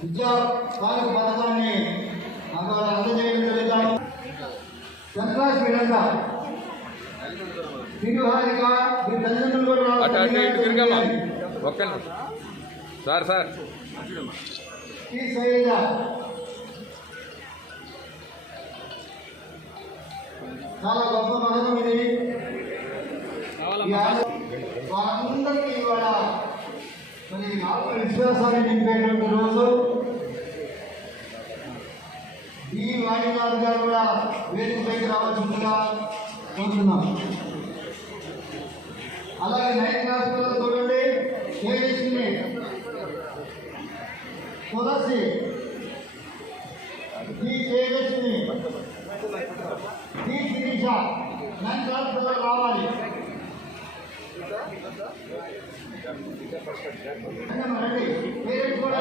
విద్యా కానుక పథకాన్ని అక్కడ అందజేయడం జరుగుతాము. సంక్రాంతి విధంగా తిరుహారిక మీ తల్లిదండ్రులు కూడా సార్ ఈ శైలజ చాలా గొప్ప పథకం ఇది. వారందరికీ ఇవాళ మరి ఆత్మ విశ్వాసాన్ని నింపేటువంటి రోజు. ఈ వాణిగారు గారు కూడా వేదికపైకి రావాల్సిందిగా కోరుతున్నాం. అలాగే 9th క్లాస్ పిల్లలు చూడండి, కేజీని తులసి ఈ కేజీని ఈ శిరీష 9th క్లాస్ పిల్లలు రావాలి. రండి, పేరెంట్స్ కూడా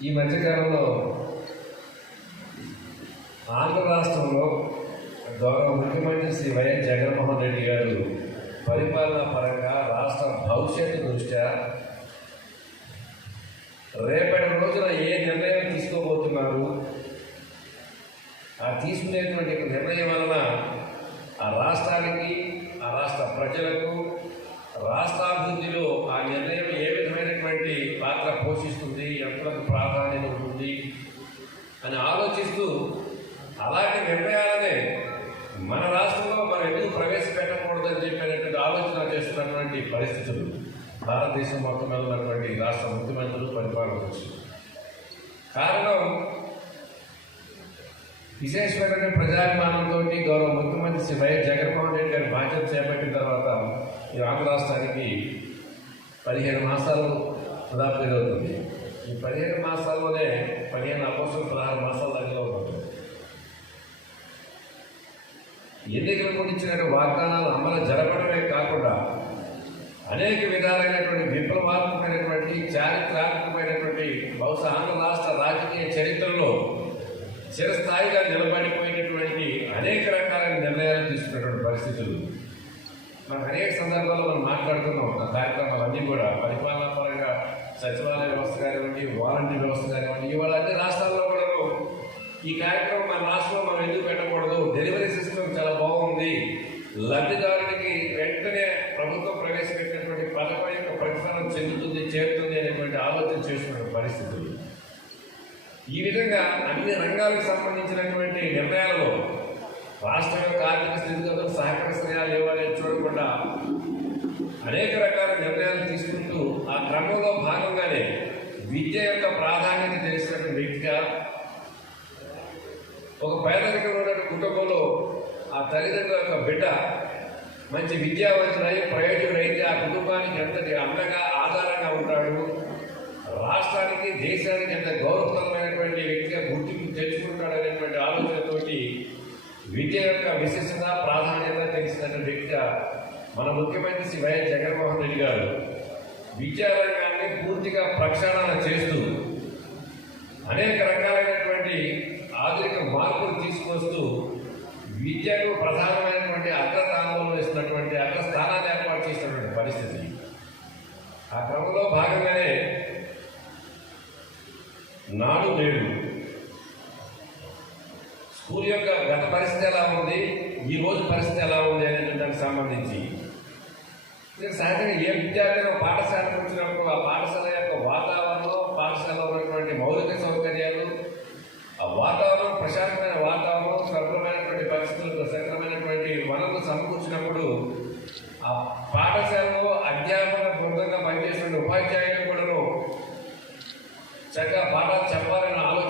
ఈ మధ్యకాలంలో ఆంధ్ర రాష్ట్రంలో గౌరవ ముఖ్యమంత్రి శ్రీ వైఎస్ జగన్మోహన్ రెడ్డి గారు పరిపాలనా పరంగా రాష్ట్ర భవిష్యత్తు దృష్ట్యా రేపటి రోజున ఏ నిర్ణయం తీసుకోబోతున్నారు, ఆ తీసుకునేటువంటి నిర్ణయం వలన ఆ రాష్ట్రానికి, ఆ రాష్ట్ర ప్రజలకు, రాష్ట్రాభివృద్ధిలో ఆ నిర్ణయం ఏ విధమైనటువంటి పాత్ర పోషిస్తుంది, ఎంతవరకు ప్రాధాన్యత ఉంటుంది అని ఆలోచిస్తూ అలాంటి నిర్ణయాలనే మన రాష్ట్రంలో మనం ఎందుకు ప్రవేశపెట్టకూడదని చెప్పేటటువంటి ఆలోచన చేస్తున్నటువంటి పరిస్థితులు భారతదేశం మొత్తం మీద ఉన్నటువంటి రాష్ట్ర ముఖ్యమంత్రులు, పరిపాలకులు. కారణం విశేషమైన ప్రజాభిమానంతో గౌరవ ముఖ్యమంత్రి శ్రీ వైఎస్ జగన్మోహన్ రెడ్డి గారి బాధ్యత చేపట్టిన తర్వాత ఈ ఆంధ్ర రాష్ట్రానికి 15 మాసాలు దాదాపు ఎదురవుతుంది. ఈ 15 మాసాల్లోనే 15 అపోసలు 16 మాసాల దగ్గర ఉంటుంది. ఎన్నికల గురించిన వాగ్దానాలు అమలు జరపడమే కాకుండా అనేక విధాలైనటువంటి విప్లవాత్మకమైనటువంటి చారిత్రాత్మకమైనటువంటి బహుశా ఆంధ్ర రాష్ట్ర రాజకీయ చరిత్రలో చిరస్థాయిగా నిలబడిపోయినటువంటి అనేక రకాలైన నిర్ణయాలు తీసుకున్నటువంటి పరిస్థితులు మనకు అనేక సందర్భాల్లో మనం మాట్లాడుతున్నాం. ఆ కార్యక్రమాలన్నీ కూడా పరిపాలనా పరంగా సచివాలయ వ్యవస్థ కానివ్వండి, వాలంటీర్ వ్యవస్థ కానివ్వండి, ఇవాళ అన్ని రాష్ట్రాల్లో కూడా ఈ కార్యక్రమం మన రాష్ట్రంలో మనం ఎందుకు పెట్టకూడదు, డెలివరీ సిస్టమ్ చాలా బాగుంది, లబ్ధిదారునికి వెంటనే ప్రభుత్వం ప్రవేశపెట్టినటువంటి పథకం యొక్క ప్రతిఫలం చెందుతుంది, చేరుతుంది అనేటువంటి ఆలోచన చేసుకున్న పరిస్థితులు. ఈ విధంగా అన్ని రంగాలకు సంబంధించినటువంటి నిర్ణయాలలో రాష్ట్రం యొక్క ఆర్థిక స్థితిగతులు సహకరిస్తున్నాయా లేవా అనేది చూడకుండా అనేక రకాల నిర్ణయాలు తీసుకుంటూ ఆ క్రమంలో భాగంగానే విద్య యొక్క ప్రాధాన్యత తెలిసినటువంటి వ్యక్తిగా ఒక పేదరికంలో ఉన్న కుటుంబంలో ఆ తల్లిదండ్రుల యొక్క బిడ్డ మంచి విద్యావంతుడై ప్రయోజకుడైతే ఆ కుటుంబానికి ఎంతటి అండగా ఆధారంగా ఉంటాడు, రాష్ట్రానికి దేశానికి ఎంత గౌరవప్రదమైనటువంటి వ్యక్తిగా గుర్తింపు తెచ్చుకుంటాడు అనేటువంటి ఆలోచనతోటి విద్య యొక్క విశిష్టత ప్రాధాన్యత తెలిసినటువంటి వ్యక్తిగా మన ముఖ్యమంత్రి శ్రీ వైఎస్ జగన్మోహన్ రెడ్డి గారు విద్యారంగాన్ని పూర్తిగా ప్రక్షాళన చేస్తూ అనేక రకాలైనటువంటి ఆధునిక మార్పులు తీసుకొస్తూ విద్యకు ప్రధానమైనటువంటి అగ్రస్థానంలో ఇస్తున్నటువంటి అగ్రస్థానాన్ని ఏర్పాటు చేసినటువంటి పరిస్థితి. ఆ క్రమంలో భాగంగానే నాడు నేడు స్కూల్ యొక్క గత పరిస్థితి ఎలా ఉంది, ఈ రోజు పరిస్థితి ఎలా ఉంది అనే దానికి సంబంధించి సహజంగా ఏ విద్యార్థి పాఠశాలకు వచ్చినప్పుడు ఆ పాఠశాల యొక్క వాతావరణం, పాఠశాలలో ఉన్నటువంటి మౌలిక సౌకర్యాలు, ఆ వాతావరణం ప్రశాంతమైన వాతావరణం, సరళమైనటువంటి పరిస్థితులకు సక్రమైనటువంటి వనరులు సమకూర్చినప్పుడు ఆ పాఠశాలలో అధ్యాపక బృందంగా పనిచేసిన ఉపాధ్యాయులు కూడా చక్కగా పాఠాలు చెప్పాలన్న ఆలోచన